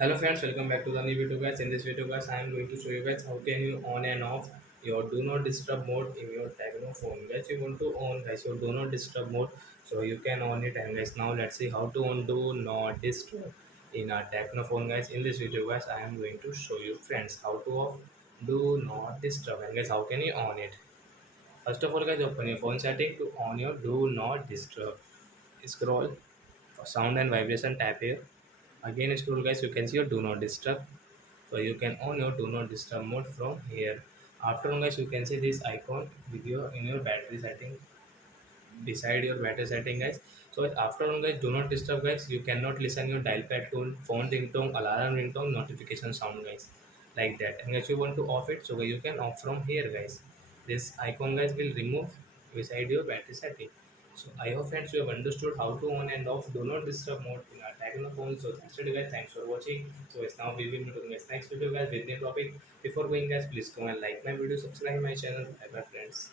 Hello friends, welcome back to the new video guys. In this video guys, I am going to show you guys how can you on and off your do not disturb mode in your Tecno phone. Guys, you want to on guys your do not disturb mode, so you can on it. And guys, now let's see how to on do not disturb in a Tecno phone guys. In this video guys, I am going to show you friends how to off do not disturb, and guys how can you on it. First of all guys, open your phone setting to on your do not disturb. Scroll for sound and vibration, tap here. Again scroll guys, you can see your do not disturb, so you can on your do not disturb mode from here. After on guys, you can see this icon with your in your battery setting, beside your battery setting guys. So after on guys, do not disturb guys, you cannot listen your dial pad tone, phone ringtone, alarm ringtone, notification sound guys, like that. And guys, you want to off it, so guys, you can off from here guys. This icon guys will remove beside your battery setting. So I hope friends you have understood how to on and off do not disturb mode in our Tecno phone. So that's it guys, thanks for watching. So it's now we will meet on next video guys with new topic. Before going guys, please go and like my video, subscribe my channel. Bye bye friends.